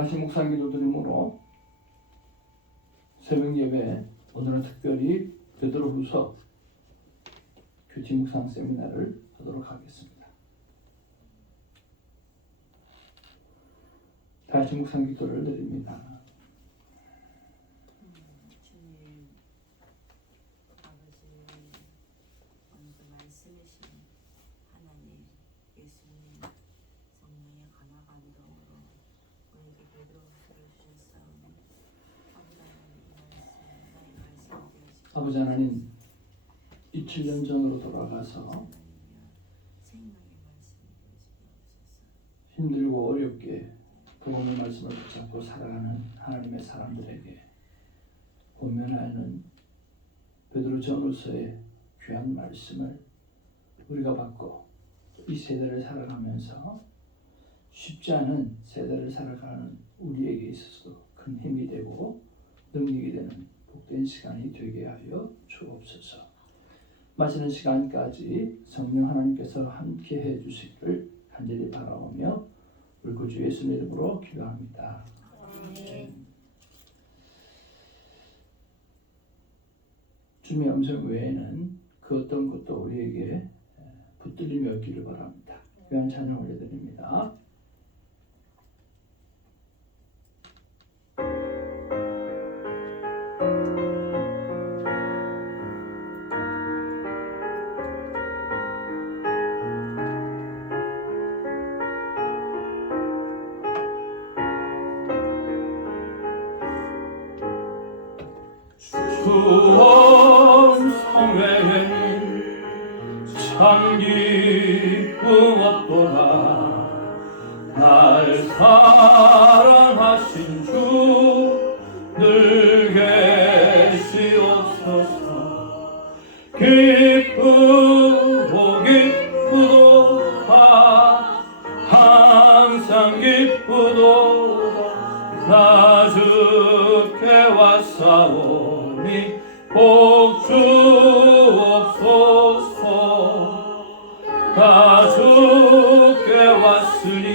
같이 묵상 기도 드림으로 새벽 예배 오늘은 특별히 베드로후서 교치 묵상 세미나를 하도록 하겠습니다. 다 같이 묵상 기도를 드립니다. 주님, 아버지, 오늘도 말씀이신 하나님, 예수님, 성령의 강화 감동으로 우리에게 베드로후서를 주셨사오니 아버지 하나님, 27년 전으로 돌아가서 힘들고 어렵게 복음의 말씀을 붙잡고 살아가는 하나님의 사람들에게 본면하는 베드로 전후서의 귀한 말씀을 우리가 받고 이 세대를 살아가면서 쉽지 않은 세대를 살아가는 우리에게 있어서도 큰 힘이 되고 능력이 되는 복된 시간이 되게 하여 주옵소서. 마치는 시간까지 성령 하나님께서 함께 해주시기를 간절히 바라오며 우리 구주 예수님 이름으로 기도합니다. 주님의 음성 외에는 그 어떤 것도 우리에게 붙들림이 없기를 바랍니다. 귀한 찬양 올려드립니다. 구원 성회에는 참 기쁨 없도다. 날 사랑하신 주 늘 계시옵소서. 기쁘고 기쁘도다. 항상 기쁘도다. 나 주께 왔사오니 복 주옵소서. 나 주께 왔으니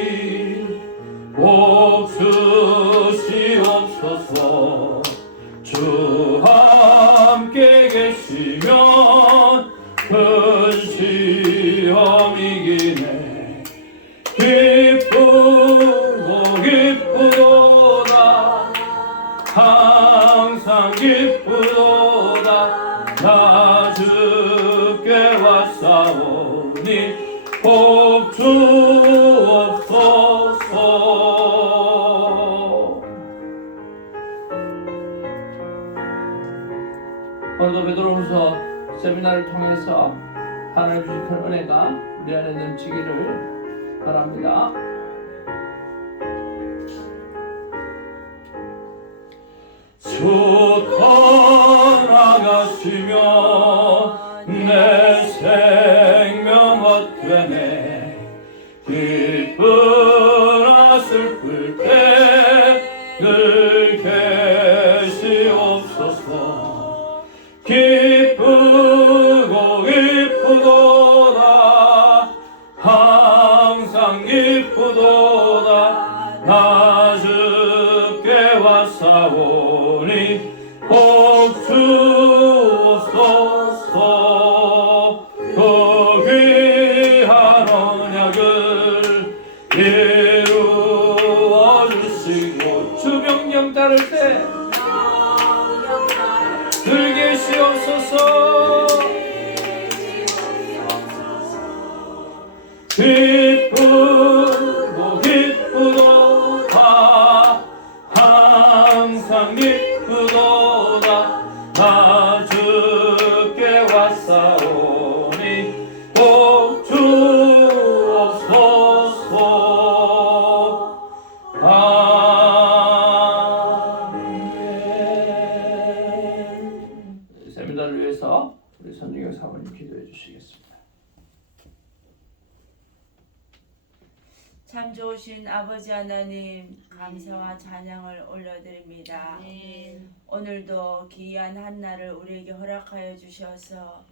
복 주시옵소서. 주 함께 계시면 큰 시험이기네. 기쁘고 기쁘도다. 항상 기쁘도다. 나 주께 왔사오니 복 주옵소서. 오늘도 베드로후서 세미나를 통해서 하나님 주신 큰 은혜가 우리 안에 넘치기를 바랍니다. 주 떠나가시며 내 생명 헛되네. 기쁘나 슬플 때 늘 계시옵소서. 기쁘고 기쁘도다. 항상 기쁘도다. 나 주께 왔사오니 복 주옵소서. 그 귀한 언약을 이루어 주시고 주 명령 따를 때 늘 계시옵소서. 기쁘고 기쁘도다. 항상 기쁘도다. 나 주께 왔사오니 복 주옵소서. 아멘. 세미나를 위해서 우리 선중경 사모님 기도해 주시겠습니다. 참 좋으신 아버지 하나님, 감사와 찬양을 올려드립니다. 오늘도 귀한 한날을 우리에게 허락하여 주셔서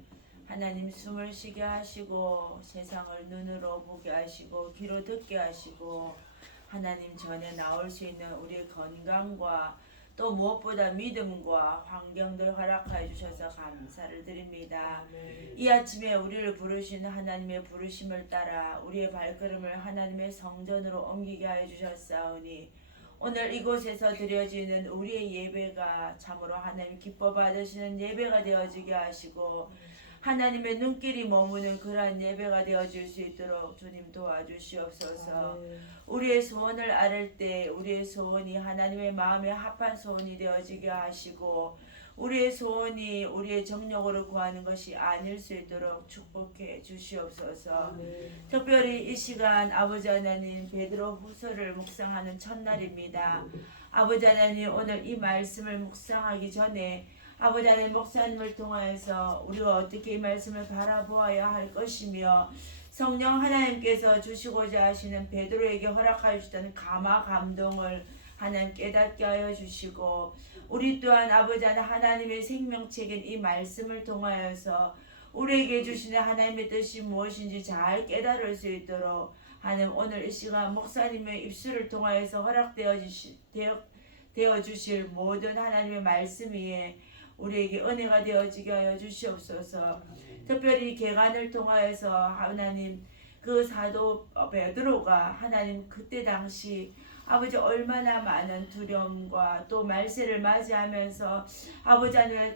하나님 숨을 쉬게 하시고 세상을 눈으로 보게 하시고 귀로 듣게 하시고 하나님 전에 나올 수 있는 우리의 건강과 또 무엇보다 믿음과 환경들 허락하여 주셔서 감사를 드립니다. 이 아침에 우리를 부르시는 하나님의 부르심을 따라 우리의 발걸음을 하나님의 성전으로 옮기게 하여 주셨사오니 오늘 이곳에서 드려지는 우리의 예배가 참으로 하나님 기뻐 받으시는 예배가 되어지게 하시고 하나님의 눈길이 머무는 그러한 예배가 되어질 수 있도록 주님 도와주시옵소서. 우리의 소원을 아를 때 우리의 소원이 하나님의 마음에 합한 소원이 되어지게 하시고 우리의 소원이 우리의 정력으로 구하는 것이 아닐 수 있도록 축복해 주시옵소서. 특별히 이 시간 아버지 하나님 베드로 후서를 묵상하는 첫날입니다. 아버지 하나님 오늘 이 말씀을 묵상하기 전에 아버지 하나님 목사님을 통하여서 우리가 어떻게 이 말씀을 바라보아야 할 것이며 성령 하나님께서 주시고자 하시는 베드로에게 허락하여 주시는 감화 감동을 하나님 깨닫게 하여 주시고 우리 또한 아버지 하나님의 생명책인 이 말씀을 통하여서 우리에게 주시는 하나님의 뜻이 무엇인지 잘 깨달을 수 있도록 하나님 오늘 이 시간 목사님의 입술을 통하여서 허락되어 주실 모든 하나님의 말씀 위에 우리에게 은혜가 되어지게 하여 주시옵소서. 특별히 개간을 통하여서 하나님 그 사도 베드로가 하나님 그때 당시 아버지 얼마나 많은 두려움과 또 말세를 맞이하면서 아버지 하나님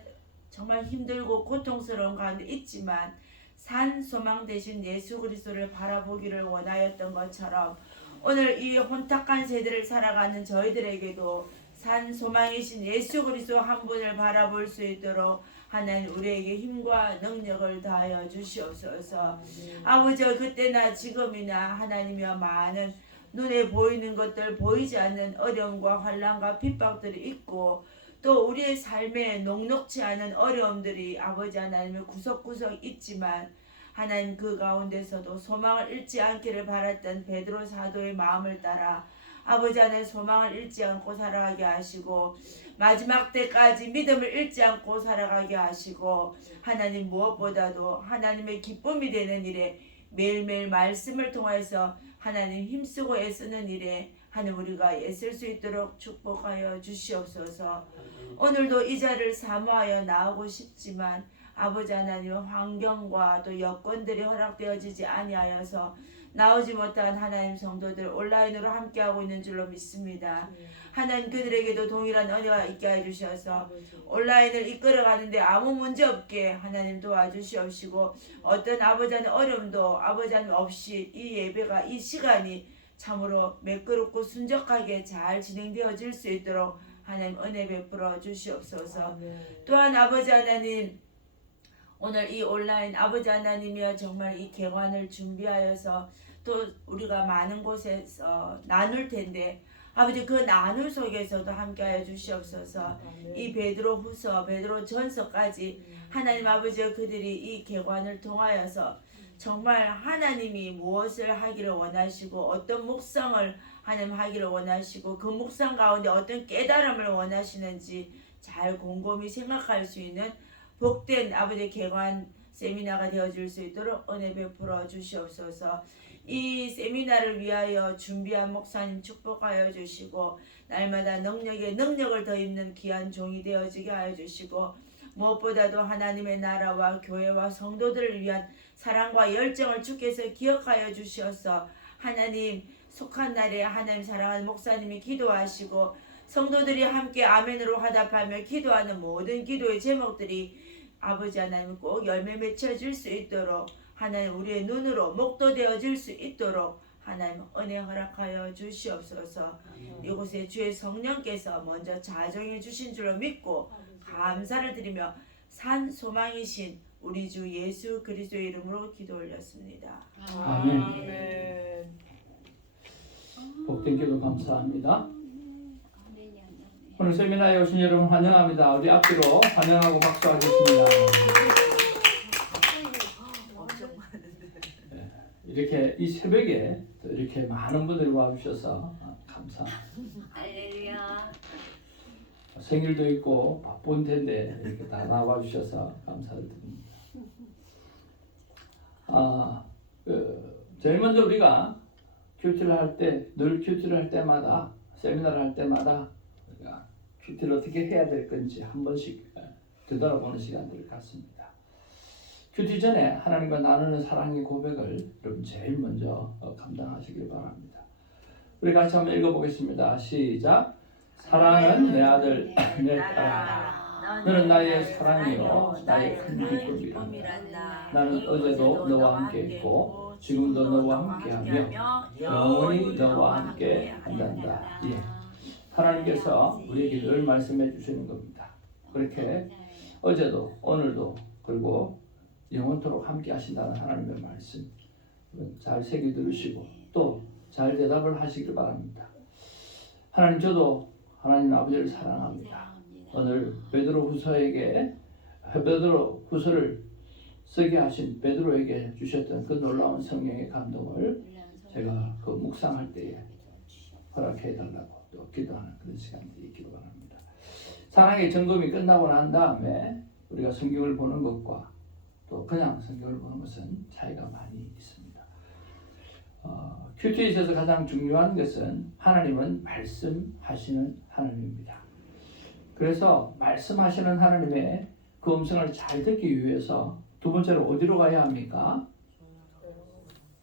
정말 힘들고 고통스러운 가운데 있지만 산 소망 대신 예수 그리스도를 바라보기를 원하였던 것처럼 오늘 이 혼탁한 세대를 살아가는 저희들에게도 산 소망이신 예수 그리스도 한 분을 바라볼 수 있도록 하나님 우리에게 힘과 능력을 다하여 주시옵소서. 아버지 그때나 지금이나 하나님이여 많은 눈에 보이는 것들 보이지 않는 어려움과 환난과 핍박들이 있고 또 우리의 삶에 녹록지 않은 어려움들이 아버지 하나님의 구석구석 있지만 하나님 그 가운데서도 소망을 잃지 않기를 바랐던 베드로 사도의 마음을 따라 아버지 하나님 소망을 잃지 않고 살아가게 하시고 마지막 때까지 믿음을 잃지 않고 살아가게 하시고 하나님 무엇보다도 하나님의 기쁨이 되는 일에 매일매일 말씀을 통해서 하나님 힘쓰고 애쓰는 일에 하나님 우리가 애쓸 수 있도록 축복하여 주시옵소서. 오늘도 이 자리를 사모하여 나오고 싶지만 아버지 하나님 환경과 또 여건들이 허락되어지지 아니하여서 나오지 못한 하나님 성도들 온라인으로 함께하고 있는 줄로 믿습니다. 하나님 그들에게도 동일한 은혜가 있게 해주셔서 온라인을 이끌어가는데 아무 문제 없게 하나님 도와주시옵시고 어떤 아버지 하나님 어려움도 아버지 하나님 없이 이 예배가 이 시간이 참으로 매끄럽고 순적하게 잘 진행되어질 수 있도록 하나님 은혜 베풀어 주시옵소서. 또한 아버지 하나님 오늘 이 온라인 아버지 하나님이여 정말 이 개관을 준비하여서 또 우리가 많은 곳에서 나눌 텐데 아버지 그 나눌 속에서도 함께하여 주시옵소서. 이 베드로 후서 베드로 전서까지 하나님 아버지 그들이 이 개관을 통하여서 정말 하나님이 무엇을 하기를 원하시고 어떤 묵상을 하나님 하기를 원하시고 그 묵상 가운데 어떤 깨달음을 원하시는지 잘 곰곰이 생각할 수 있는 복된 아버지 개관 세미나가 되어질 수 있도록 은혜 베풀어 주시옵소서. 이 세미나를 위하여 준비한 목사님 축복하여 주시고 날마다 능력에 능력을 더 입는 귀한 종이 되어지게 하여 주시고 무엇보다도 하나님의 나라와 교회와 성도들을 위한 사랑과 열정을 주께서 기억하여 주시어서 하나님 속한 날에 하나님 사랑하는 목사님이 기도하시고 성도들이 함께 아멘으로 화답하며 기도하는 모든 기도의 제목들이 아버지 하나님 꼭 열매 맺혀질 수 있도록 하나님 우리의 눈으로 목도 되어질 수 있도록 하나님 은혜 허락하여 주시옵소서. 이곳에 주의 성령께서 먼저 자정해 주신 줄로 믿고 감사를 드리며 산 소망이신 우리 주 예수 그리스도의 이름으로 기도 올렸습니다. 아멘. 복된 기도 감사합니다. 오늘 세미나에 오신 여러분 환영합니다. 우리 앞뒤로 환영하고 박수하겠습니다. 네, 이렇게 이 새벽에 또 이렇게 많은 분들이 와주셔서 감사합니다. 할렐루야. 생일도 있고 바쁜 텐데 이렇게 다 나와주셔서 감사를 드립니다. 제일 먼저 우리가 큐티를 할 때, 늘 큐티를 할 때마다, 세미나를 할 때마다 우리가 큐티를 어떻게 해야 될 건지 한 번씩 되돌아보는 시간들을 갖습니다. 큐티 전에 하나님과 나누는 사랑의 고백을 여러분 제일 먼저 감당하시길 바랍니다. 우리 같이 한번 읽어보겠습니다. 시작. 사랑은 내 아들 내 딸아, 너는 나의 사랑이요 나의 큰 기쁨이란다. 나는 어제도 너와 함께 있고 지금도 너와 함께하며 영원히 너와 함께 한단다. 예. 하나님께서 우리에게 늘 말씀해 주시는 겁니다. 그렇게 어제도 오늘도 그리고 영원토록 함께 하신다는 하나님의 말씀 잘 새겨 들으시고 또 잘 대답을 하시길 바랍니다. 하나님, 저도 하나님 아버지를 사랑합니다. 오늘 베드로후서에게 베드로후서를 쓰게 하신 베드로에게 주셨던 그 놀라운 성령의 감동을 제가 그 묵상할 때에 허락해 달라고 또 기도하는 그런 시간이 있기를 바랍니다. 사랑의 점검이 끝나고 난 다음에 우리가 성경을 보는 것과 또 그냥 성경을 보는 것은 차이가 많이 있습니다. 큐티에 있어서 가장 중요한 것은 하나님은 말씀하시는 하나님입니다. 그래서 말씀하시는 하나님의 그 음성을 잘 듣기 위해서 두 번째로 어디로 가야 합니까?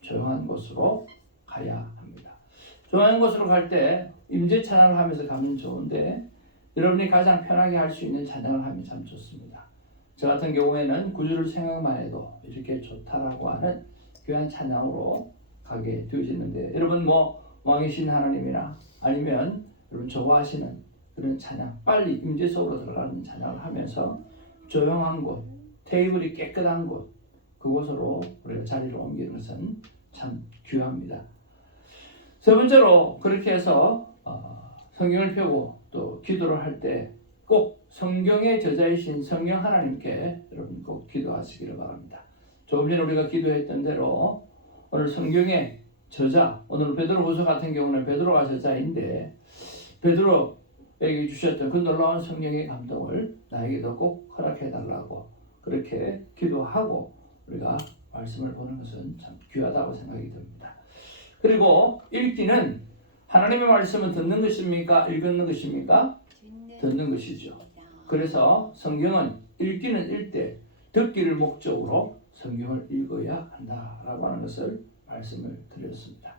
조용한 곳으로 가야 합니다. 조용한 곳으로 갈 때 임재 찬양을 하면서 가면 좋은데 여러분이 가장 편하게 할 수 있는 찬양을 하면 참 좋습니다. 저 같은 경우에는 구주를 생각만 해도 이렇게 좋다라고 하는 귀한 찬양으로 가게 되어지는데 여러분 왕이신 하나님이나 아니면 여러분 좋아하시는 그런 찬양, 빨리 임재 속으로 들어가는 찬양을 하면서 조용한 곳, 테이블이 깨끗한 곳, 그곳으로 우리가 자리를 옮기는 것은 참 귀합니다. 세 번째로 그렇게 해서 성경을 펴고 또 기도를 할 때 꼭 성경의 저자이신 성령 하나님께 여러분 꼭 기도하시기를 바랍니다. 조금 전에 우리가 기도했던 대로 오늘 성경의 저자, 오늘 베드로후서 같은 경우는 베드로가 저자인데 베드로에게 주셨던 그 놀라운 성령의 감동을 나에게도 꼭 허락해 달라고 그렇게 기도하고 우리가 말씀을 보는 것은 참 귀하다고 생각이 듭니다. 그리고 읽기는 하나님의 말씀은 듣는 것입니까? 읽는 것입니까? 듣는 것이죠. 그래서 성경은 읽기는 읽되 듣기를 목적으로 성경을 읽어야 한다라고 하는 것을 말씀을 드렸습니다.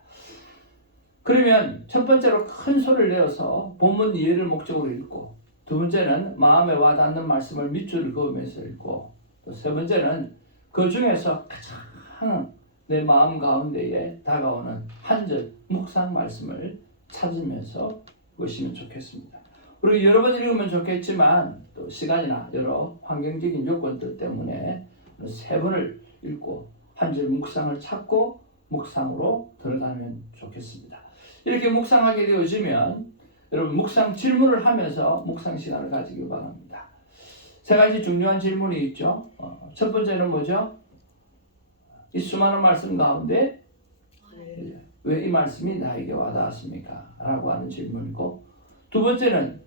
그러면 첫 번째로 큰 소리를 내어서 본문 이해를 목적으로 읽고 두 번째는 마음에 와닿는 말씀을 밑줄을 그으면서 읽고 또 세 번째는 그 중에서 가장 내 마음 가운데에 다가오는 한 절 묵상 말씀을 찾으면서 보시면 좋겠습니다. 그리고 여러 번 읽으면 좋겠지만 또 시간이나 여러 환경적인 요건들 때문에 세 번을 읽고 한 절 묵상을 찾고 묵상으로 들어가면 좋겠습니다. 이렇게 묵상하게 되어지면 여러분 묵상 질문을 하면서 묵상 시간을 가지기 바랍니다. 세 가지 중요한 질문이 있죠. 첫 번째는 뭐죠? 이 수많은 말씀 가운데 왜 이 말씀이 나에게 와닿았습니까? 라고 하는 질문이고 두 번째는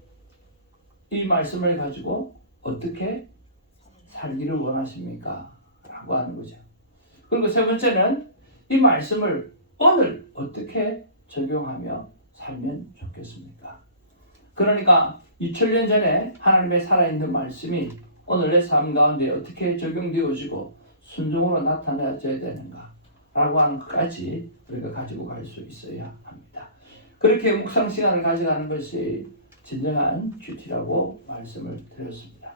이 말씀을 가지고 어떻게 살기를 원하십니까? 라고 하는 거죠. 그리고 세 번째는 이 말씀을 오늘 어떻게 적용하며 살면 좋겠습니까? 그러니까 2000년 전에 하나님의 살아있는 말씀이 오늘 내 삶 가운데 어떻게 적용되어지고 순종으로 나타나져야 되는가 라고 하는 것까지 우리가 가지고 갈 수 있어야 합니다. 그렇게 묵상 시간을 가져가는 것이 진정한 큐티라고 말씀을 드렸습니다.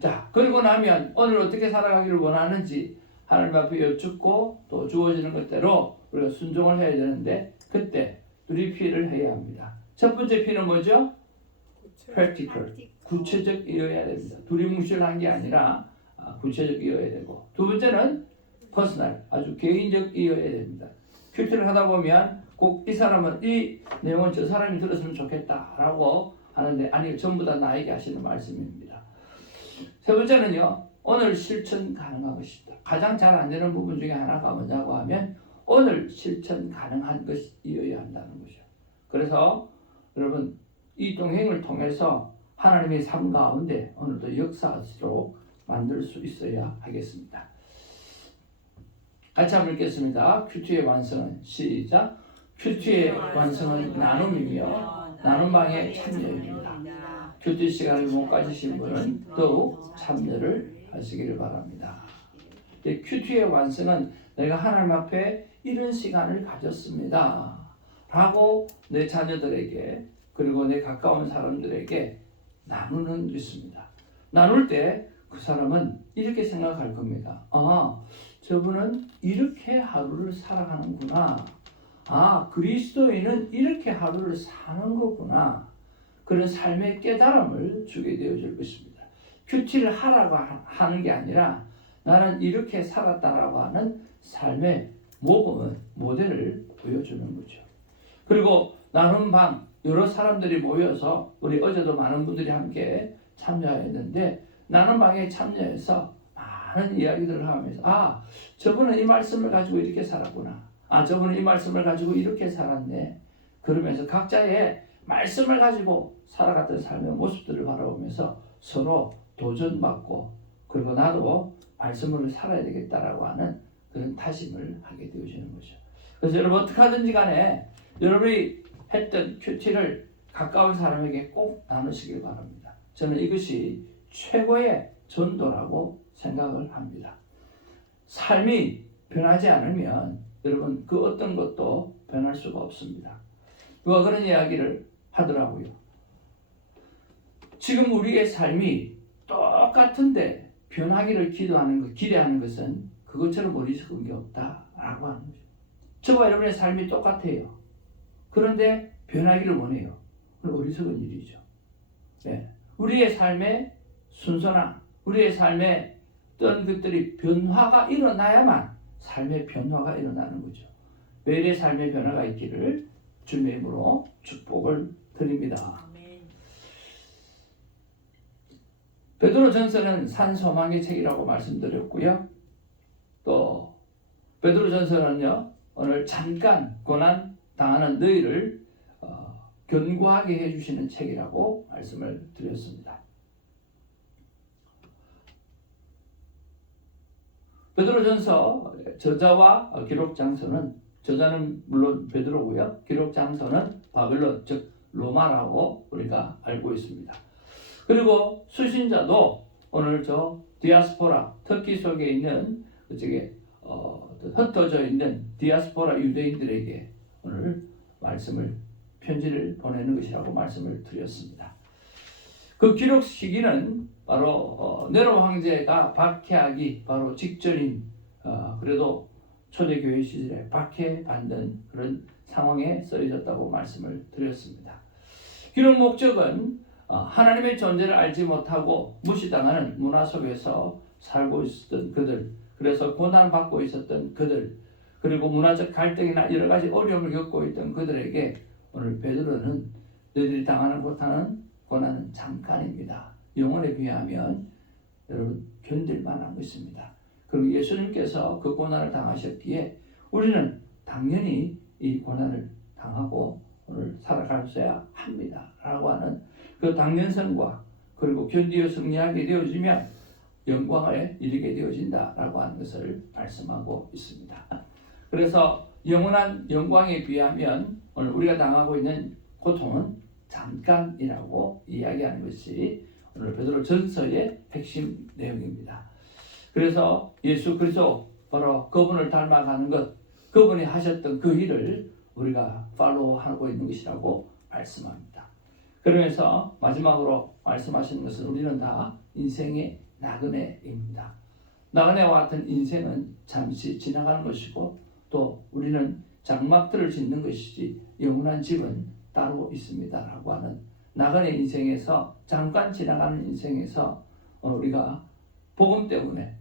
자, 그리고 나면 오늘 어떻게 살아가기를 원하는지 하나님 앞에 여쭙고 또 주어지는 것대로 우리가 순종을 해야 되는데 그때 리필을 해야 합니다. 첫 번째 P는 뭐죠? practical, 구체적이어야 됩니다. 두리뭉실한 게 아니라 구체적이어야 되고 두 번째는 personal, 아주 개인적이어야 됩니다. 큐티를 하다 보면 꼭 이 사람은 이 내용은 저 사람이 들었으면 좋겠다라고 하는데 아니요, 전부 다 나에게 하시는 말씀입니다. 세 번째는요, 오늘 실천 가능한 것이다. 가장 잘 안 되는 부분 중에 하나가 뭐냐고 하면 오늘 실천 가능한 것이어야 한다는 거죠. 그래서 여러분 이 동행을 통해서 하나님의 삶 가운데 오늘도 역사로 만들 수 있어야 하겠습니다. 같이 한번 읽겠습니다. 큐티의 완성은 시작. 큐티의 완성은 나눔이며 나눔방의 참여입니다. 큐티 시간을 못 가지신 분은 더욱 참여를 하시기를 바랍니다. 큐티의 완성은 내가 하나님 앞에 이런 시간을 가졌습니다 라고 내 자녀들에게 그리고 내 가까운 사람들에게 나누는 것입니다. 나눌 때 그 사람은 이렇게 생각할 겁니다. 아, 저분은 이렇게 하루를 살아가는구나. 아, 그리스도인은 이렇게 하루를 사는 거구나. 그런 삶의 깨달음을 주게 되어질 것입니다. 큐티를 하라고 하는 게 아니라 나는 이렇게 살았다라고 하는 삶의 모델을 보여주는 거죠. 그리고 나눔 방 여러 사람들이 모여서 우리 어제도 많은 분들이 함께 참여했는데 나눔 방에 참여해서 많은 이야기들을 하면서 아, 저분은 이 말씀을 가지고 이렇게 살았구나. 아, 저분은 이 말씀을 가지고 이렇게 살았네. 그러면서 각자의 말씀을 가지고 살아갔던 삶의 모습들을 바라보면서 서로 도전받고 그리고 나도 말씀으로 살아야 되겠다라고 하는 그런 다짐을 하게 되어지는 거죠. 그래서 여러분 어떻게 하든지 간에 여러분이 했던 큐티를 가까운 사람에게 꼭 나누시길 바랍니다. 저는 이것이 최고의 전도라고 생각을 합니다. 삶이 변하지 않으면 여러분 그 어떤 것도 변할 수가 없습니다. 누가 그런 이야기를 하더라고요. 지금 우리의 삶이 똑같은데 변하기를 기대하는 것은 그것처럼 어리석은 게 없다라고 하는 거죠. 저와 여러분의 삶이 똑같아요. 그런데 변하기를 원해요. 그건 어리석은 일이죠. 네. 우리의 삶의 순서나 우리의 삶에 어떤 것들이 변화가 일어나야만 삶의 변화가 일어나는 거죠. 매일의 삶의 변화가 있기를 주님의 이름으로 축복을 드립니다. 베드로전서는 산소망의 책이라고 말씀드렸고요. 또 베드로전서는요, 오늘 잠깐 고난 당하는 너희를 견고하게 해주시는 책이라고 말씀을 드렸습니다. 베드로전서 저자와 기록 장소는 저자는 물론 베드로고요. 기록 장소는 바벨론 즉 로마라고 우리가 알고 있습니다. 그리고 수신자도 오늘 저 디아스포라 터키 속에 있는 그쪽에 흩어져 있는 디아스포라 유대인들에게 오늘 편지를 보내는 것이라고 말씀을 드렸습니다. 그 기록 시기는 바로 네로 황제가 박해하기 바로 직전인 그래도 초대교회 시절에 박해받는 그런 상황에 쓰여졌다고 말씀을 드렸습니다. 기록 목적은 하나님의 존재를 알지 못하고 무시당하는 문화 속에서 살고 있었던 그들, 그래서 고난받고 있었던 그들, 그리고 문화적 갈등이나 여러 가지 어려움을 겪고 있던 그들에게 오늘 베드로는 너희들이 당하는 고난은 잠깐입니다. 영원에 비하면 여러분 견딜 만한 것입니다. 그리고 예수님께서 그 고난을 당하셨기에 우리는 당연히 이 고난을 당하고 오늘 살아가셔야 합니다. 라고 하는 그 당연성과 그리고 견디어 승리하게 되어지면 영광에 이르게 되어진다라고 하는 것을 말씀하고 있습니다. 그래서 영원한 영광에 비하면 오늘 우리가 당하고 있는 고통은 잠깐이라고 이야기하는 것이 오늘 베드로 전서의 핵심 내용입니다. 그래서 예수 그리스도 바로 그분을 닮아가는 것, 그분이 하셨던 그 일을 우리가 팔로우하고 있는 것이라고 말씀합니다. 그러면서 마지막으로 말씀하시는 것은 우리는 다 인생의 나그네입니다. 나그네와 같은 인생은 잠시 지나가는 것이고 또 우리는 장막들을 짓는 것이지 영원한 집은 따로 있습니다 라고 하는 나그네 인생에서 잠깐 지나가는 인생에서 우리가 복음 때문에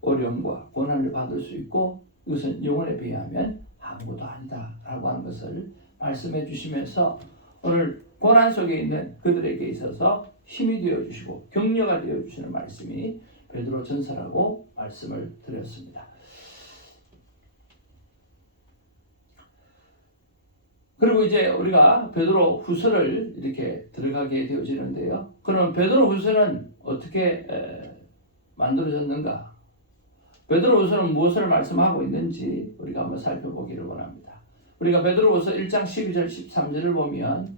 어려움과 고난을 받을 수 있고 이것은 영원에 비하면 아무것도 아니다 라고 하는 것을 말씀해 주시면서 오늘 고난 속에 있는 그들에게 있어서 힘이 되어 주시고 격려가 되어 주시는 말씀이 베드로 전서라고 말씀을 드렸습니다. 그리고 이제 우리가 베드로 후서를 이렇게 들어가게 되어지는데요. 그러면 베드로 후서는 어떻게 만들어졌는가? 베드로 후서는 무엇을 말씀하고 있는지 우리가 한번 살펴보기를 원합니다. 우리가 베드로후서 1장 12절 13절을 보면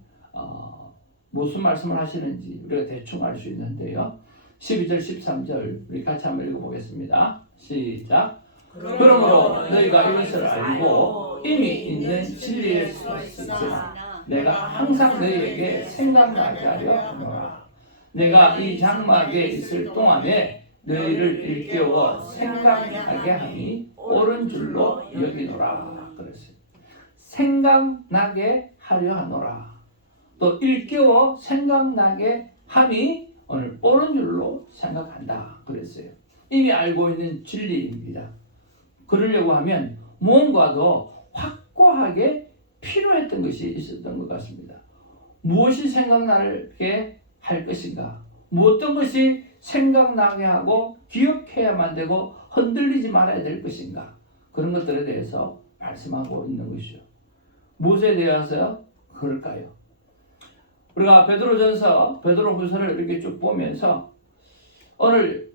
무슨 말씀을 하시는지 우리가 대충 알 수 있는데요. 12절 13절 우리 같이 한번 읽어보겠습니다. 시작. 그러므로 너희가 이것을 알고 이미 있는 진리에 서 있으나 내가 항상 너희에게 생각나게 하려 하노라. 내가 이 장막에 있을 동안에 너희를 일깨워 생각나게 하니 옳은 줄로 여기노라. 그랬어요. 생각나게 하려 하노라. 또 일깨워 생각나게 함이 오늘 옳은 줄로 생각한다. 그랬어요. 이미 알고 있는 진리입니다. 그러려고 하면 무언가도 확고하게 필요했던 것이 있었던 것 같습니다. 무엇이 생각나게 할 것인가? 어떤 것이 생각나게 하고 기억해야만 되고 흔들리지 말아야 될 것인가? 그런 것들에 대해서 말씀하고 있는 것이죠. 무엇에 대해서 그럴까요? 우리가 베드로전서, 베드로후서를 이렇게 쭉 보면서 오늘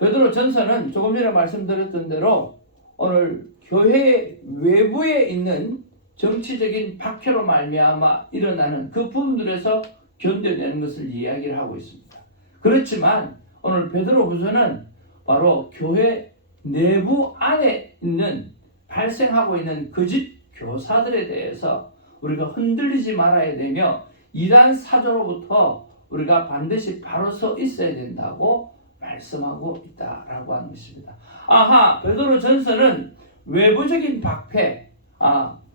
베드로전서는 조금 전에 말씀드렸던 대로 오늘 교회 외부에 있는 정치적인 박해로 말미암아 일어나는 그 부분들에서 견뎌내는 것을 이야기를 하고 있습니다. 그렇지만 오늘 베드로후서는 바로 교회 내부 안에 있는 발생하고 있는 거짓 교사들에 대해서 우리가 흔들리지 말아야 되며 이단 사조로부터 우리가 반드시 바로 서 있어야 된다고 말씀하고 있다라고 하는 것입니다. 아하, 베드로전서는 외부적인 박해,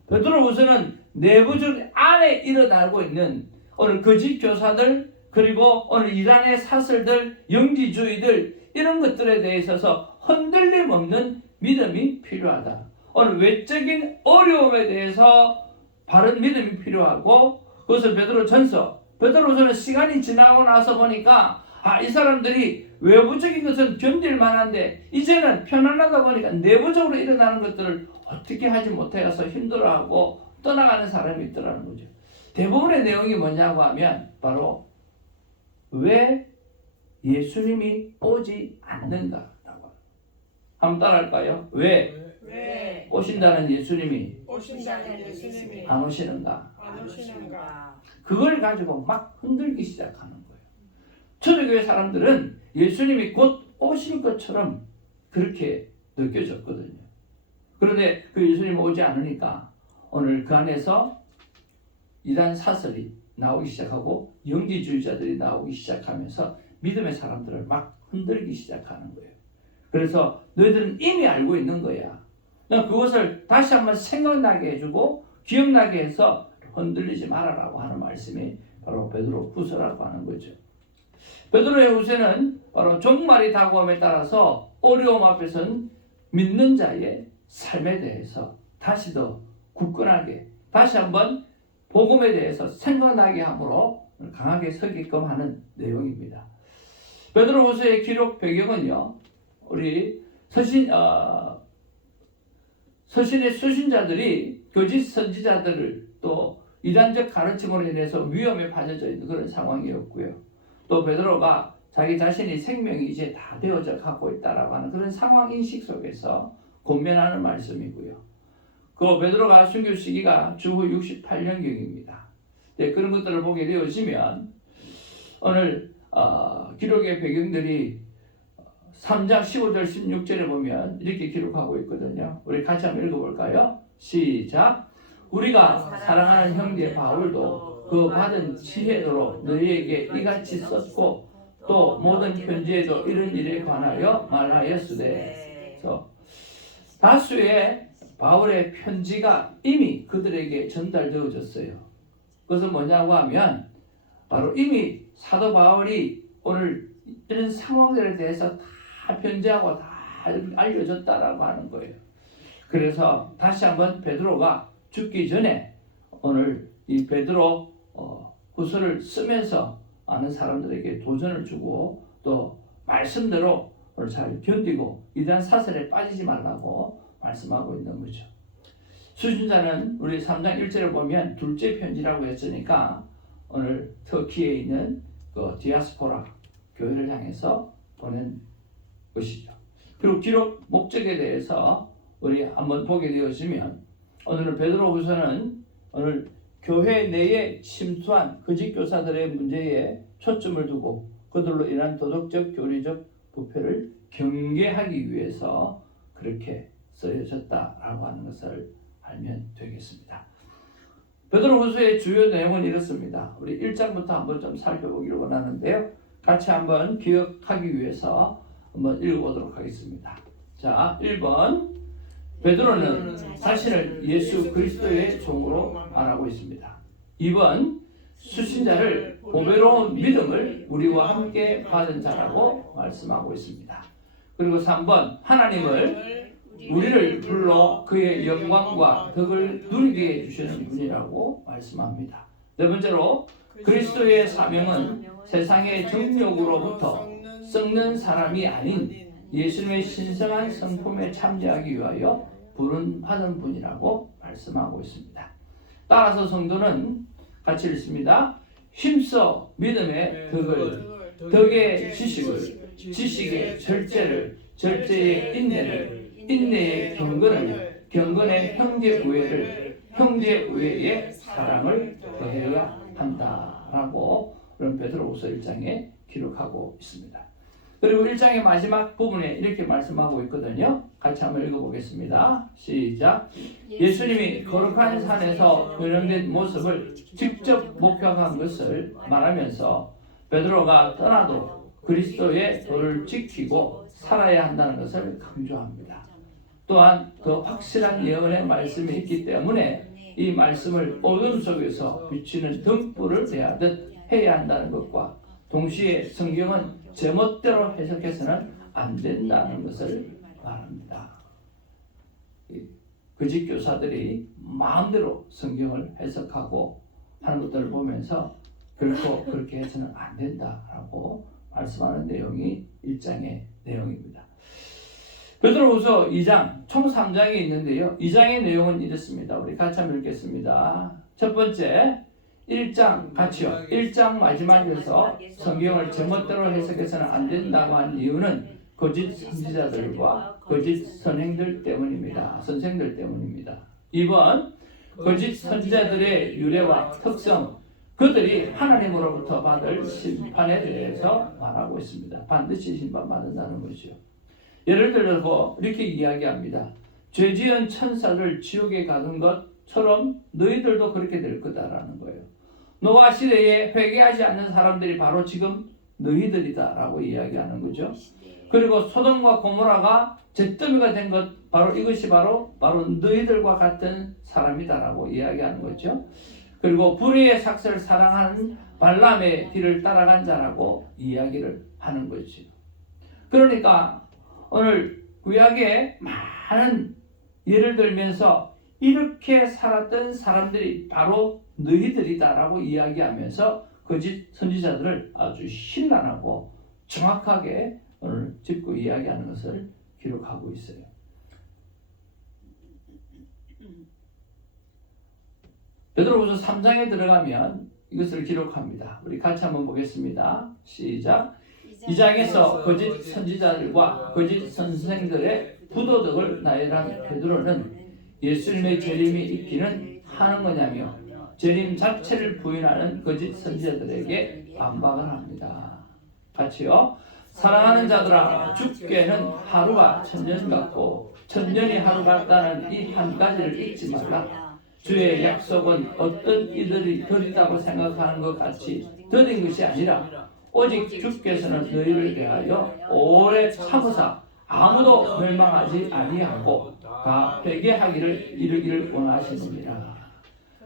베드로후서는 내부적 안에 일어나고 있는 오늘 거짓 교사들 그리고 오늘 이단의 사슬들, 영지주의들 이런 것들에 대해 있어서 흔들림 없는 믿음이 필요하다. 오늘 외적인 어려움에 대해서 바른 믿음이 필요하고 그것을 베드로전서는 시간이 지나고 나서 보니까 이 사람들이 외부적인 것은 견딜 만한데 이제는 편안하다 보니까 내부적으로 일어나는 것들을 어떻게 하지 못해서 힘들어하고 떠나가는 사람이 있더라는 거죠. 대부분의 내용이 뭐냐고 하면 바로 왜 예수님이 오지 않는가라고. 한번 따라할까요? 왜 오신다는 예수님이 안 오시는가? 그걸 가지고 막 흔들기 시작하는 거예요. 초대교회 사람들은 예수님이 곧 오실 것처럼 그렇게 느껴졌거든요. 그런데 그 예수님이 오지 않으니까 오늘 그 안에서 이단 사설이 나오기 시작하고 영지주의자들이 나오기 시작하면서 믿음의 사람들을 막 흔들기 시작하는 거예요. 그래서 너희들은 이미 알고 있는 거야. 그것을 다시 한번 생각나게 해주고 기억나게 해서 흔들리지 말아라고 하는 말씀이 바로 베드로 후서라고 하는 거죠. 베드로의 후서는 바로 종말이 다가옴에 따라서 어려움 앞에서는 믿는 자의 삶에 대해서 다시 더 굳건하게 다시 한번 복음에 대해서 생각나게 함으로 강하게 서게끔 하는 내용입니다. 베드로후서의 기록 배경은요, 우리 서신의 수신자들이 거짓 선지자들을 또 이단적 가르침으로 인해서 위험에 빠져져 있는 그런 상황이었고요. 또 베드로가 자기 자신이 생명이 이제 다 되어져 갖고 있다라고 하는 그런 상황 인식 속에서 권면하는 말씀이고요. 그 베드로가 순교 시기가 주후 68년경입니다. 네, 그런 것들을 보게 되어지면 오늘 기록의 배경들이 3장 15절 16절에 보면 이렇게 기록하고 있거든요. 우리 같이 한번 읽어볼까요? 시작. 우리가 사랑하는 형제 바울도 그 받은 지혜로 너희에게 이같이 썼고 또 모든 편지에도 이런 일에 관하여 말하였으되. 다수의 바울의 편지가 이미 그들에게 전달되어졌어요. 그것은 뭐냐고 하면 바로 이미 사도 바울이 오늘 이런 상황들에 대해서 다 편지하고 다 알려졌다라고 하는 거예요. 그래서 다시 한번 베드로가 죽기 전에 오늘 이 베드로 후서를 쓰면서 많은 사람들에게 도전을 주고 또 말씀대로 잘 견디고 이단 사슬에 빠지지 말라고 말씀하고 있는 거죠. 수신자는 우리 3장 1절을 보면 둘째 편지라고 했으니까 오늘 터키에 있는 그 디아스포라 교회를 향해서 보낸 것이죠. 그리고 기록 목적에 대해서 우리 한번 보게 되어지면 오늘 베드로후서는 오늘 교회 내에 침투한 거짓 교사들의 문제에 초점을 두고 그들로 인한 도덕적 교리적 부패를 경계하기 위해서 그렇게 쓰여졌다라고 하는 것을 알면 되겠습니다. 베드로후서의 주요 내용은 이렇습니다. 우리 1장부터 한번 좀 살펴보기를 원하는데요. 같이 한번 기억하기 위해서 한번 읽어보도록 하겠습니다. 자, 1번 베드로는 자신을 예수 그리스도의 종으로 말하고 있습니다. 2번 수신자를 보배로운 믿음을 우리와 함께 받은 자라고 말씀하고 있습니다. 그리고 3번 하나님을 우리를 불러 그의 영광과 덕을 누리게 해주시는 분이라고 말씀합니다. 네 번째로 그리스도의 사명은 세상의 정욕으로부터 썩는 사람이 아닌 예수님의 신성한 성품에 참여하기 위하여 부름받은 분이라고 말씀하고 있습니다. 따라서 성도는 같이 읽습니다. 힘써 믿음의 덕을, 덕의 지식을, 지식의 절제를, 절제의 인내를, 인내의 경건을, 경건의 형제 우애를, 형제 우애의 사랑을 더해야 한다라고 그런 베드로후서 1장에 기록하고 있습니다. 그리고 1장의 마지막 부분에 이렇게 말씀하고 있거든요. 같이 한번 읽어보겠습니다. 시작. 예수님이 거룩한 산에서 변형된 모습을 직접 목격한 것을 말하면서 베드로가 떠나도 그리스도의 도를 지키고 살아야 한다는 것을 강조합니다. 또한 더 확실한 예언의 말씀이 있기 때문에 이 말씀을 어둠 속에서 비치는 등불을 대하듯 해야 한다는 것과 동시에 성경은 제멋대로 해석해서는 안 된다는 것을 말합니다. 거짓 교사들이 마음대로 성경을 해석하고 하는 것들을 보면서 결코 그렇게 해서는 안 된다라고 말씀하는 내용이 1장의 내용입니다. 베드로후서 2장 총 3장이 있는데요. 2장의 내용은 이렇습니다. 우리 같이 한번 읽겠습니다. 첫 번째 1장 같이요. 1장 마지막에서 성경을 제멋대로 해석해서는 안 된다고 한 이유는 거짓 선지자들과 거짓 선생들 때문입니다. 2번 거짓 선지자들의 유래와 특성, 그들이 하나님으로부터 받을 심판에 대해서 말하고 있습니다. 반드시 심판받는다는 것이죠. 예를 들어서 이렇게 이야기합니다. 죄지은 천사를 지옥에 가둔 것처럼 너희들도 그렇게 될 거다라는 거예요. 노아 시대에 회개하지 않는 사람들이 바로 지금 너희들이다라고 이야기하는 거죠. 그리고 소돔과 고모라가 잿더미가 된 것 바로 이것이 바로 너희들과 같은 사람이다라고 이야기하는 거죠. 그리고 불의의 삭슬을 사랑하는 발람의 뒤를 따라간 자라고 이야기를 하는 거죠. 그러니까 오늘 구약에 많은 예를 들면서 이렇게 살았던 사람들이 바로 너희들이다라고 이야기하면서 거짓 선지자들을 아주 신랄하고 정확하게 오늘 짚고 이야기하는 것을 기록하고 있어요. 베드로후서 3장에 들어가면 이것을 기록합니다. 우리 같이 한번 보겠습니다. 시작. 2장에서 거짓 선지자들과 거짓 선생들의 부도덕을 나열한 베드로는 예수님의 재림이 있기는 하는 거냐며 재림 자체를 부인하는 거짓 선지자들에게 반박을 합니다. 같이요. 사랑하는 자들아, 주께는 하루가 천년 같고 천년이 하루 같다는 이 한 가지를 잊지 말라. 주의 약속은 어떤 이들이 더디다고 생각하는 것 같이 더딘 것이 아니라 오직 주께서는 너희를 대하여 오래 참으사 아무도 멸망하지 아니하고 다 회개하기를 이르기를 원하시느니라.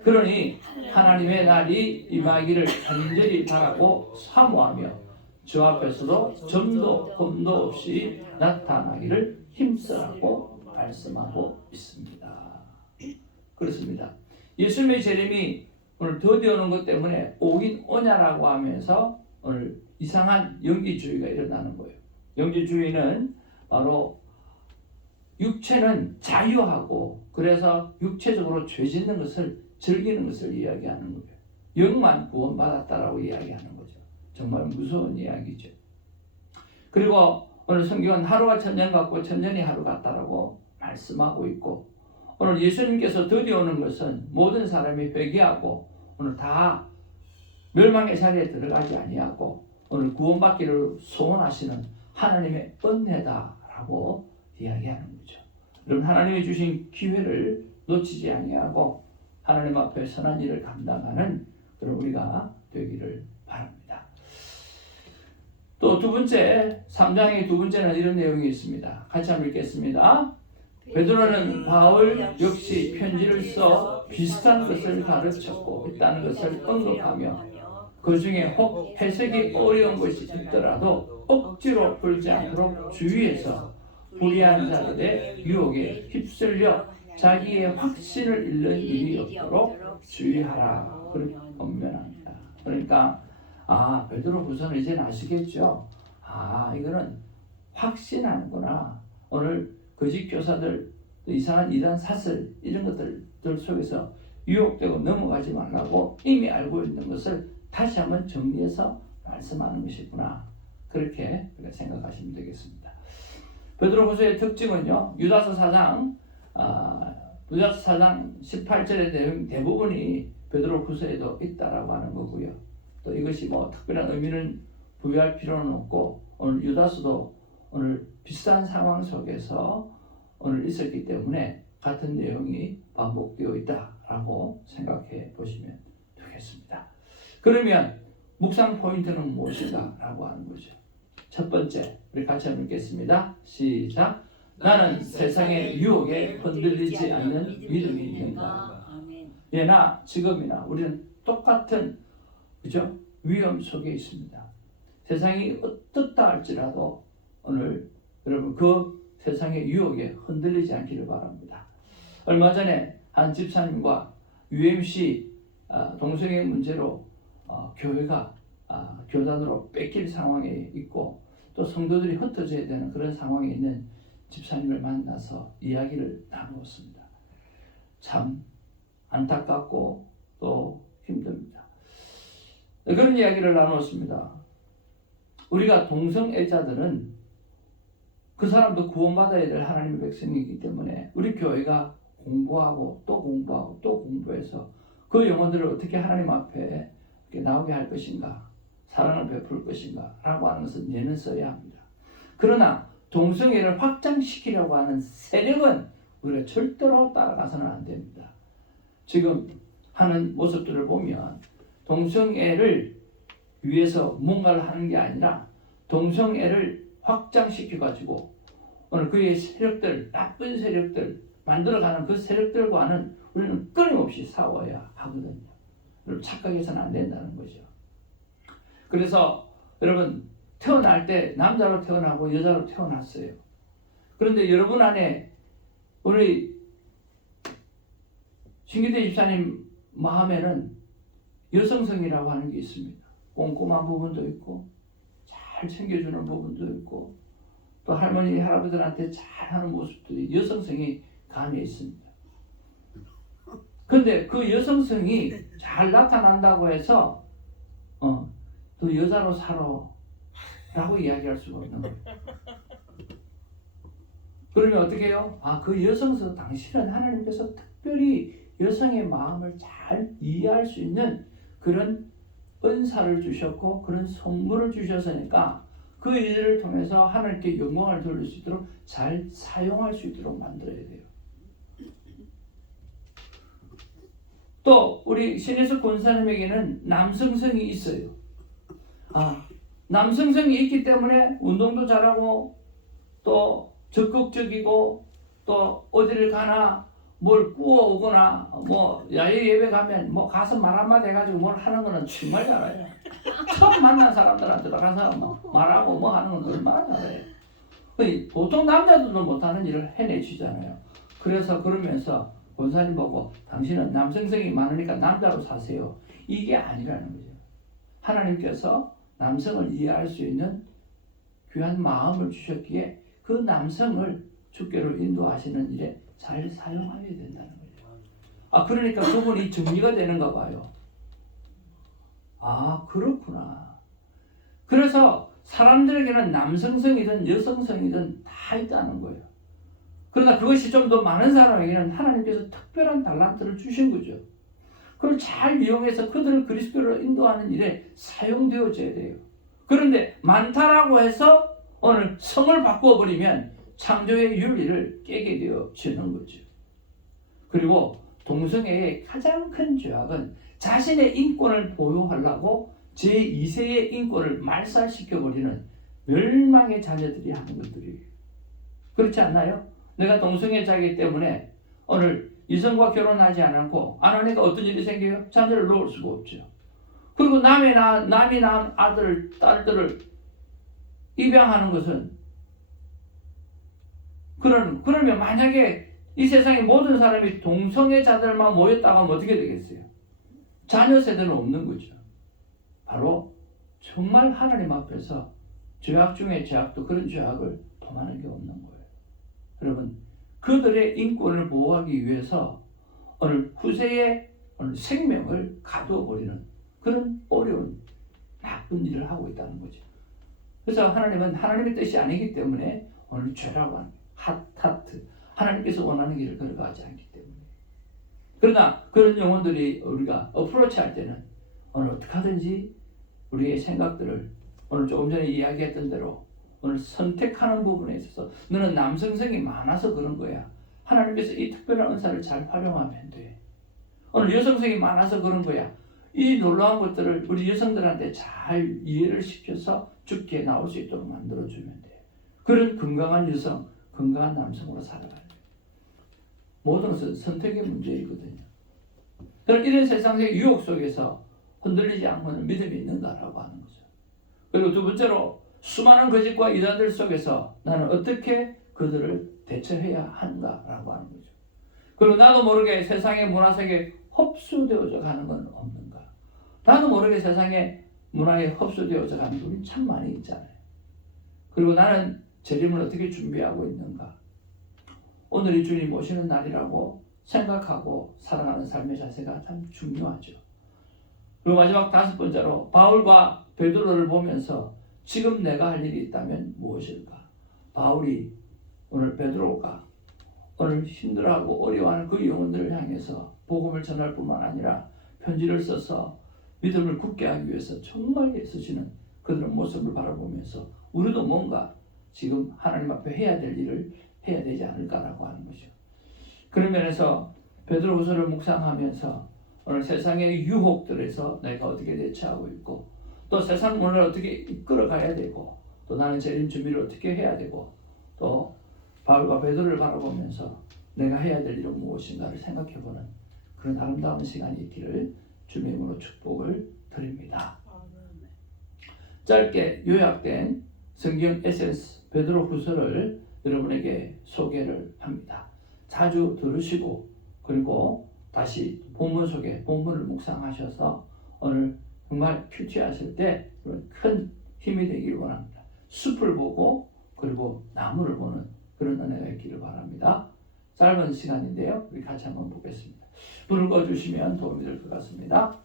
그러니 하나님의 날이 임하기를 간절히 바라고 사모하며 주 앞에서도 점도 흠도 없이 나타나기를 힘쓰라고 말씀하고 있습니다. 그렇습니다. 예수님의 재림이 오늘 더디오는 것 때문에 오긴 오냐라고 하면서 오늘 이상한 영지주의가 일어나는 거예요. 영지주의는 바로 육체는 자유하고 그래서 육체적으로 죄 짓는 것을 즐기는 것을 이야기하는 거예요. 영만 구원받았다라고 이야기하는 거죠. 정말 무서운 이야기죠. 그리고 오늘 성경은 하루가 천년 같고 천년이 하루 같다라고 말씀하고 있고 오늘 예수님께서 드디어 오는 것은 모든 사람이 회개하고 오늘 다 멸망의 자리에 들어가지 아니하고 오늘 구원받기를 소원하시는 하나님의 은혜다라고 이야기하는 거죠. 여러분, 하나님이 주신 기회를 놓치지 아니하고 하나님 앞에 선한 일을 감당하는 그런 우리가 되기를 바랍니다. 또 두 번째, 3장의 두 번째는 이런 내용이 있습니다. 같이 한번 읽겠습니다. 베드로는 바울 역시 편지를 써 비슷한 것을 가르쳤고 있다는 것을 언급하며 그 중에 혹 해석이 어려운 것이 있더라도 억지로 풀지 않도록 주의해서 불의한 자들의 유혹에 휩쓸려 자기의 확신을 잃는 일이 없도록 주의하라. 그렇게 권면합니다. 그러니까 베드로후서는 이제는 아시겠죠? 이거는 확신하는구나. 오늘 거짓 교사들, 이상한 이단 사슬 이런 것들 속에서 유혹되고 넘어가지 말라고 이미 알고 있는 것을 다시 한번 정리해서 말씀하는 것이구나. 그렇게 생각하시면 되겠습니다. 베드로후서의 특징은요, 유다서 4장 18절의 내용 대부분이 베드로후서에도 있다라고 하는 거고요. 또 이것이 뭐 특별한 의미는 부여할 필요는 없고 오늘 유다서도 오늘 비슷한 상황 속에서 오늘 있었기 때문에 같은 내용이 반복되어 있다라고 생각해 보시면 되겠습니다. 그러면 묵상 포인트는 무엇인가라고 하는 거죠. 첫 번째, 우리 같이 한번 읽겠습니다. 시작. 나는 세상의 유혹에 흔들리지 않는 믿음이 있는가. 예나 지금이나 우리는 똑같은 그죠? 위험 속에 있습니다. 세상이 어떻다 할지라도 오늘 여러분 그 세상의 유혹에 흔들리지 않기를 바랍니다. 얼마 전에 한 집사님과 UMC 동성애 문제로 교회가 교단으로 뺏길 상황에 있고 또 성도들이 흩어져야 되는 그런 상황에 있는 집사님을 만나서 이야기를 나누었습니다. 참 안타깝고 또 힘듭니다. 그런 이야기를 나누었습니다. 우리가 동성애자들은 그 사람도 구원받아야 될 하나님의 백성이기 때문에 우리 교회가 공부하고 또 공부하고 또 공부해서 그 영혼들을 어떻게 하나님 앞에 나오게 할 것인가, 사랑을 베풀 것인가 라고 하는 것은 예는 써야 합니다. 그러나 동성애를 확장시키려고 하는 세력은 우리가 절대로 따라가서는 안 됩니다. 지금 하는 모습들을 보면 동성애를 위해서 뭔가를 하는 게 아니라 동성애를 확장시켜가지고 오늘 그의 세력들, 나쁜 세력들 만들어가는 그 세력들과는 우리는 끊임없이 싸워야 하거든요. 여러분 착각해서는 안 된다는 거죠. 그래서 여러분 태어날 때 남자로 태어나고 여자로 태어났어요. 그런데 여러분 안에 우리 신기대 집사님 마음에는 여성성이라고 하는 게 있습니다. 꼼꼼한 부분도 있고 잘 챙겨주는 부분도 있고 또 할머니 할아버지들한테 잘하는 모습들이 여성성이 감에 있습니다. 그런데 그 여성성이 잘 나타난다고 해서 또 여자로 살아 라고 이야기할 수가 없는 거예요. 그러면 어떻게 해요? 그 여성성 당신은 하나님께서 특별히 여성의 마음을 잘 이해할 수 있는 그런 은사를 주셨고 그런 선물을 주셨으니까 그 일을 통해서 하나님께 영광을 돌릴 수 있도록 잘 사용할 수 있도록 만들어야 돼요. 또 우리 신혜석 권사님에게는 남성성이 있어요. 남성성이 있기 때문에 운동도 잘하고 또 적극적이고 또 어디를 가나 뭘 구워오거나 뭐 야외 예배 가면 뭐 가서 말 한마디 해가지고 뭘 하는 거는 정말 잘해요. 처음 만난 사람들한테 가서 뭐 말하고 뭐 하는 건 얼마나 잘해요. 보통 남자들도 못하는 일을 해내주잖아요. 그래서 그러면서 권사님 보고 당신은 남성성이 많으니까 남자로 사세요. 이게 아니라는 거죠. 하나님께서 남성을 이해할 수 있는 귀한 마음을 주셨기에 그 남성을 주께로 인도하시는 일에 잘 사용하셔야 된다는 거죠. 그러니까 그분이 정리가 되는가 봐요. 그렇구나. 그래서 사람들에게는 남성성이든 여성성이든 다 있다는 거예요. 그러나 그것이 좀 더 많은 사람에게는 하나님께서 특별한 달란트를 주신 거죠. 그걸 잘 이용해서 그들을 그리스도로 인도하는 일에 사용되어져야 돼요. 그런데 많다라고 해서 오늘 성을 바꾸어버리면 창조의 윤리를 깨게 되어지는 거죠. 그리고 동성애의 가장 큰 죄악은 자신의 인권을 보호하려고 제2세의 인권을 말살시켜버리는 멸망의 자녀들이 하는 것들이에요. 그렇지 않나요? 내가 동성애자이기 때문에 오늘 이성과 결혼하지 않고 안 하니까 어떤 일이 생겨요? 자녀를 놓을 수가 없죠. 그리고 남이 낳은 아들, 딸들을 입양하는 것은 그러면 만약에 이 세상의 모든 사람이 동성애자들만 모였다고 하면 어떻게 되겠어요? 자녀 세대는 없는 거죠. 바로 정말 하나님 앞에서 죄악 중에 죄악도 그런 죄악을 범하는 게 없는 거예요. 여러분, 그들의 인권을 보호하기 위해서 오늘 후세의 오늘 생명을 가두어버리는 그런 어려운 나쁜 일을 하고 있다는 거죠. 그래서 하나님은 하나님의 뜻이 아니기 때문에 오늘 죄라고 하는 핫하트, 하나님께서 원하는 길을 걸어가지 않기 때문에. 그러나 그런 영혼들이 우리가 어프로치 할 때는 오늘 어떻게 하든지 우리의 생각들을 오늘 조금 전에 이야기했던 대로 오늘 선택하는 부분에 있어서 너는 남성성이 많아서 그런 거야. 하나님께서 이 특별한 은사를 잘 활용하면 돼. 오늘 여성성이 많아서 그런 거야. 이 놀라운 것들을 우리 여성들한테 잘 이해를 시켜서 죽게 나올 수 있도록 만들어주면 돼. 그런 건강한 여성, 건강한 남성으로 살아가야 돼. 모든 것은 선택의 문제이거든요. 그럼 이런 세상의 유혹 속에서 흔들리지 않고는 믿음이 있는가라고 하는 거죠. 그리고 두 번째로 수많은 거짓과 이단들 속에서 나는 어떻게 그들을 대처해야 하는가라고 하는 거죠. 그리고 나도 모르게 세상의 문화색에 흡수되어져 가는 건 없는가. 나도 모르게 세상의 문화에 흡수되어져 가는 분이 참 많이 있잖아요. 그리고 나는 재림을 어떻게 준비하고 있는가. 오늘이 주님 오시는 날이라고 생각하고 살아가는 삶의 자세가 참 중요하죠. 그리고 마지막 다섯 번째로 바울과 베드로를 보면서 지금 내가 할 일이 있다면 무엇일까? 바울이 오늘 베드로가 오늘 힘들어하고 어려워하는 그 영혼들을 향해서 복음을 전할 뿐만 아니라 편지를 써서 믿음을 굳게 하기 위해서 정말 애쓰시는 그들의 모습을 바라보면서 우리도 뭔가 지금 하나님 앞에 해야 될 일을 해야 되지 않을까라고 하는 거죠. 그런 면에서 베드로후서를 묵상하면서 오늘 세상의 유혹들에서 내가 어떻게 대처하고 있고 또 세상 문화를 어떻게 이끌어가야 되고 또 나는 재림 준비를 어떻게 해야 되고 또 바울과 베드로를 바라보면서 내가 해야 될 일은 무엇인가를 생각해보는 그런 아름다운 시간이 있기를 주님의 이름으로 축복을 드립니다. 짧게 요약된 성경 에센스 베드로후서를 여러분에게 소개를 합니다. 자주 들으시고 그리고 다시 본문 속에 본문을 묵상하셔서 오늘 정말 큐티하실 때 큰 힘이 되기를 원합니다. 숲을 보고 그리고 나무를 보는 그런 은혜가 있기를 바랍니다. 짧은 시간인데요. 우리 같이 한번 보겠습니다. 불을 꺼주시면 도움이 될 것 같습니다.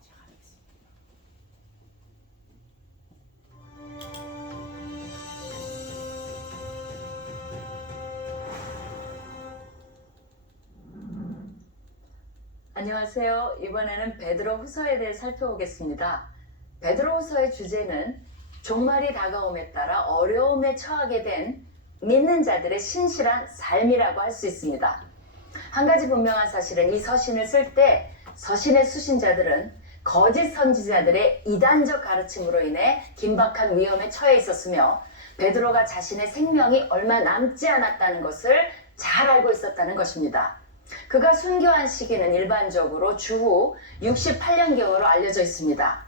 안녕하세요. 이번에는 베드로후서에 대해 살펴보겠습니다. 베드로후서의 주제는 종말이 다가옴에 따라 어려움에 처하게 된 믿는 자들의 신실한 삶이라고 할 수 있습니다. 한 가지 분명한 사실은 이 서신을 쓸 때 서신의 수신자들은 거짓 선지자들의 이단적 가르침으로 인해 긴박한 위험에 처해 있었으며 베드로가 자신의 생명이 얼마 남지 않았다는 것을 잘 알고 있었다는 것입니다. 그가 순교한 시기는 일반적으로 주후 68년경으로 알려져 있습니다.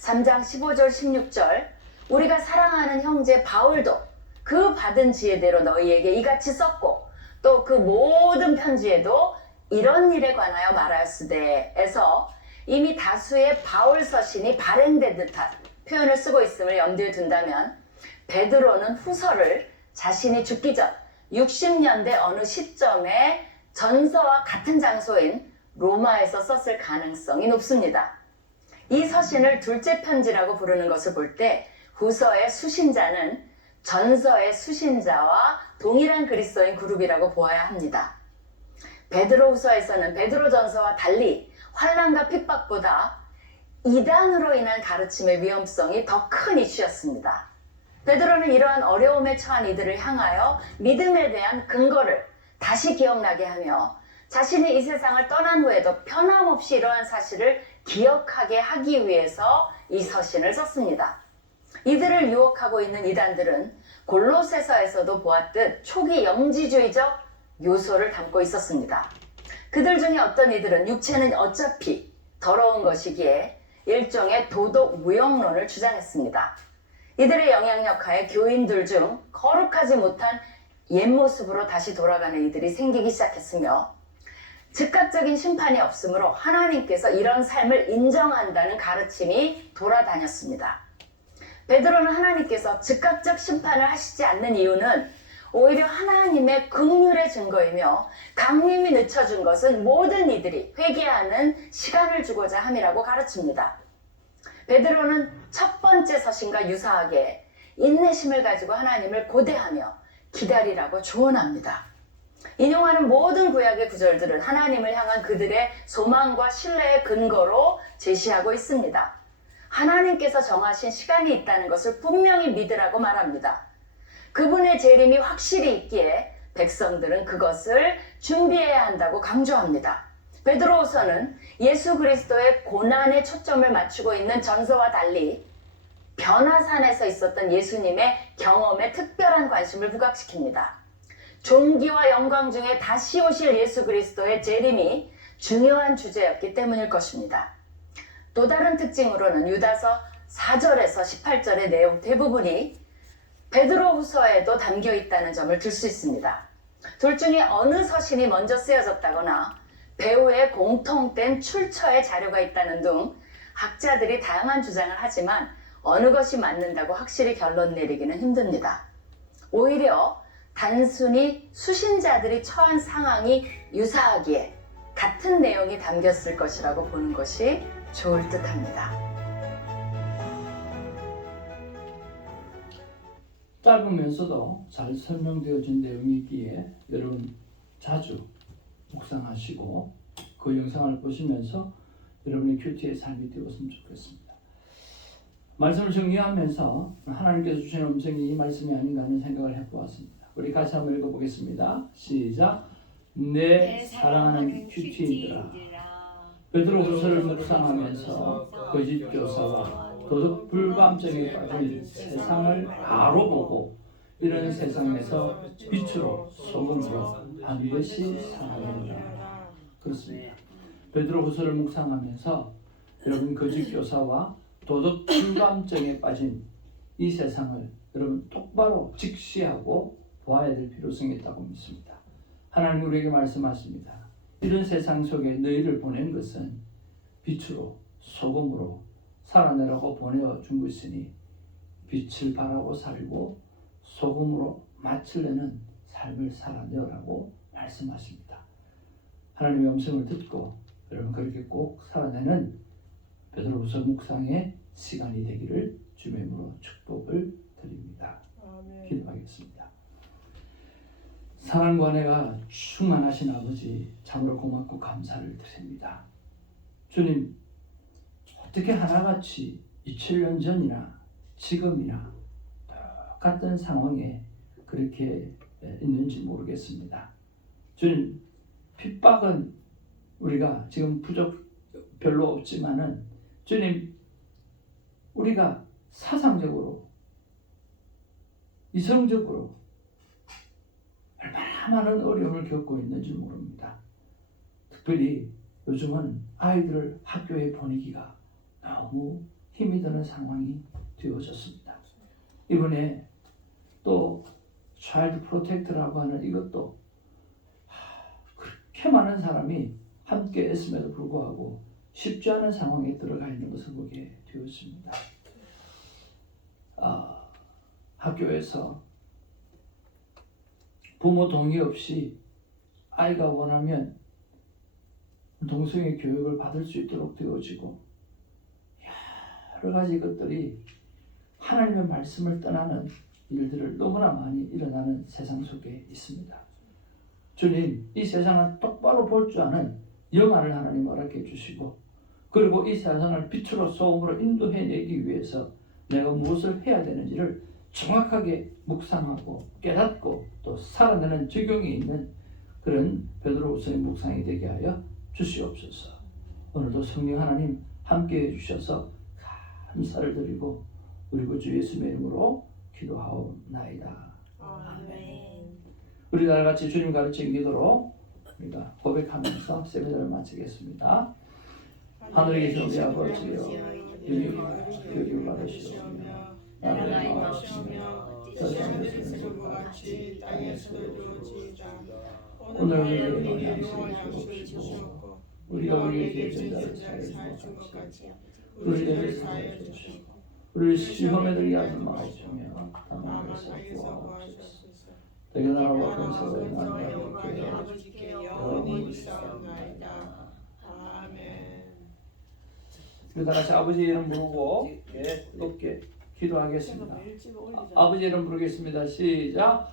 3장 15절 16절 우리가 사랑하는 형제 바울도 그 받은 지혜대로 너희에게 이같이 썼고 또 그 모든 편지에도 이런 일에 관하여 말하였으되에서 이미 다수의 바울 서신이 발행된 듯한 표현을 쓰고 있음을 염두에 둔다면 베드로는 후서를 자신이 죽기 전 60년대 어느 시점에 전서와 같은 장소인 로마에서 썼을 가능성이 높습니다. 이 서신을 둘째 편지라고 부르는 것을 볼 때 후서의 수신자는 전서의 수신자와 동일한 그리스도인 그룹이라고 보아야 합니다. 베드로후서에서는 베드로전서와 달리 환난과 핍박보다 이단으로 인한 가르침의 위험성이 더 큰 이슈였습니다. 베드로는 이러한 어려움에 처한 이들을 향하여 믿음에 대한 근거를 다시 기억나게 하며 자신이 이 세상을 떠난 후에도 변함없이 이러한 사실을 기억하게 하기 위해서 이 서신을 썼습니다. 이들을 유혹하고 있는 이단들은 골로새서에서도 보았듯 초기 영지주의적 요소를 담고 있었습니다. 그들 중에 어떤 이들은 육체는 어차피 더러운 것이기에 일종의 도덕 무용론을 주장했습니다. 이들의 영향력 하에 교인들 중 거룩하지 못한 옛 모습으로 다시 돌아가는 이들이 생기기 시작했으며 즉각적인 심판이 없으므로 하나님께서 이런 삶을 인정한다는 가르침이 돌아다녔습니다. 베드로는 하나님께서 즉각적 심판을 하시지 않는 이유는 오히려 하나님의 긍휼의 증거이며 강림이 늦춰준 것은 모든 이들이 회개하는 시간을 주고자 함이라고 가르칩니다. 베드로는 첫 번째 서신과 유사하게 인내심을 가지고 하나님을 고대하며 기다리라고 조언합니다. 인용하는 모든 구약의 구절들은 하나님을 향한 그들의 소망과 신뢰의 근거로 제시하고 있습니다. 하나님께서 정하신 시간이 있다는 것을 분명히 믿으라고 말합니다. 그분의 재림이 확실히 있기에 백성들은 그것을 준비해야 한다고 강조합니다. 베드로후서는 예수 그리스도의 고난에 초점을 맞추고 있는 전서와 달리 변화산에서 있었던 예수님의 경험에 특별한 관심을 부각시킵니다. 존귀와 영광 중에 다시 오실 예수 그리스도의 재림이 중요한 주제였기 때문일 것입니다. 또 다른 특징으로는 유다서 4절에서 18절의 내용 대부분이 베드로후서에도 담겨 있다는 점을 들 수 있습니다. 둘 중에 어느 서신이 먼저 쓰여졌다거나 배후에 공통된 출처의 자료가 있다는 등 학자들이 다양한 주장을 하지만 어느 것이 맞는다고 확실히 결론 내리기는 힘듭니다. 오히려 단순히 수신자들이 처한 상황이 유사하기에 같은 내용이 담겼을 것이라고 보는 것이 좋을 듯합니다. 짧으면서도 잘 설명되어진 내용이기에 여러분 자주 묵상하시고 그 영상을 보시면서 여러분의 큐티의 삶이 되었으면 좋겠습니다. 말씀을 정리하면서 하나님께서 주신 음성이 이 말씀이 아닌가 하는 생각을 해보았습니다. 우리 같이 한번 읽어보겠습니다. 시작. 내 사랑하는 큐티인들아, 베드로후서를 묵상하면서 거짓 교사와 도덕 불감증에 빠진 세상을 바로 보고 이런 세상에서 빛으로 소금으로 반드시 살아내라. 그렇습니다. 베드로후서를 묵상하면서 여러분 거짓 교사와 도덕 불감증에 빠진 이 세상을 여러분 똑바로 직시하고 보아야 될 필요성이 있다고 믿습니다. 하나님 우리에게 말씀하십니다. 이런 세상 속에 너희를 보낸 것은 빛으로 소금으로 살아내라고 보내준 것이니 빛을 바라고 살고 소금으로 맛을 내는 삶을 살아내라고 말씀하십니다. 하나님의 음성을 듣고 여러분 그렇게 꼭 살아내는 베드로후서 묵상의 시간이 되기를 주의 이름으로 축복을 드립니다. 기도하겠습니다. 사랑과 은혜가 충만하신 아버지 참으로 고맙고 감사를 드립니다. 주님 어떻게 하나같이 2000년 전이나 지금이나 똑같은 상황에 그렇게 있는지 모르겠습니다. 주님 핍박은 우리가 지금 부족 별로 없지만은 주님 우리가 사상적으로 이성적으로 얼마나 많은 어려움을 겪고 있는지 모릅니다. 특별히 요즘은 아이들을 학교에 보내기가 너무 힘이 드는 상황이 되어졌습니다. 이번에 또 차일드 프로텍터라고 하는 이것도 그렇게 많은 사람이 함께 했음에도 불구하고 쉽지 않은 상황에 들어가 있는 것을 보게 되었습니다. 학교에서 부모 동의 없이 아이가 원하면 동성애 교육을 받을 수 있도록 되어지고 여러 가지 것들이 하나님의 말씀을 떠나는 일들을 너무나 많이 일어나는 세상 속에 있습니다. 주님, 이 세상을 똑바로 볼 줄 아는 영안을 하나님 허락해 주시고, 그리고 이 세상을 빛으로 소음으로 인도해내기 위해서 내가 무엇을 해야 되는지를 정확하게 묵상하고 깨닫고 또 살아내는 적용이 있는 그런 베드로후서의 묵상이 되게 하여 주시옵소서. 오늘도 성령 하나님 함께해 주셔서 감사를 드리고 우리 구주 예수의 이름으로 기도하옵나이다. 아멘. 우리 다 같이 주님 가르친 기도로 우리가 고백하면서 세배를 마치겠습니다. 하늘에 계신 우리 아버지여, 이름이 여기 받으시오며 나라가 임하시오며 세상에서 같이 땅에서도 이루어지이다. 오늘 우리에게 양식을 주시옵시고 우리가 우리에게 죄자를 사해 준 것 같이 우리를 사해 주시고 우리를 시험에 들게 하지 마시오며 다만 악에서 구하시옵소서. 내게 나라와 권세와 영광이 아버지께 영원히 있사옵나이다. 아멘. 우리 다 같이 아버지 이름 부르고 높게 기도하겠습니다. 아버지 이름 부르겠습니다. 시작.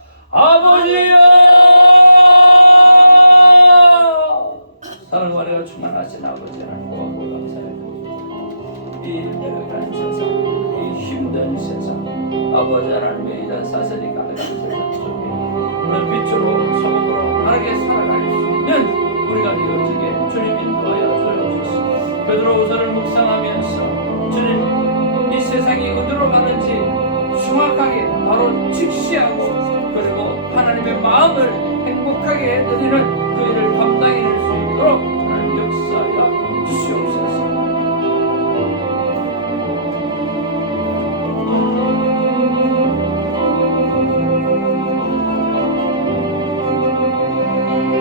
아버지여, 사랑과 은혜가 충만하신 아버지 하나님 고맙고 감사해요. 이 내려가는 세상, 이 힘든 세상, 아버지 하나님의 이런 사슬이 가득한 세상 속에 오늘 빛으로 소금으로 바르게 살아갈 수 있는 우리가 되어지게 주님 인도하여 주옵소서. 베드로후서를 묵상하면서 주님 이 세상이 어디로 가는지 정확하게 바로 직시하고 그리고 하나님의 마음을 행복하게 드리는 그 일을 감당해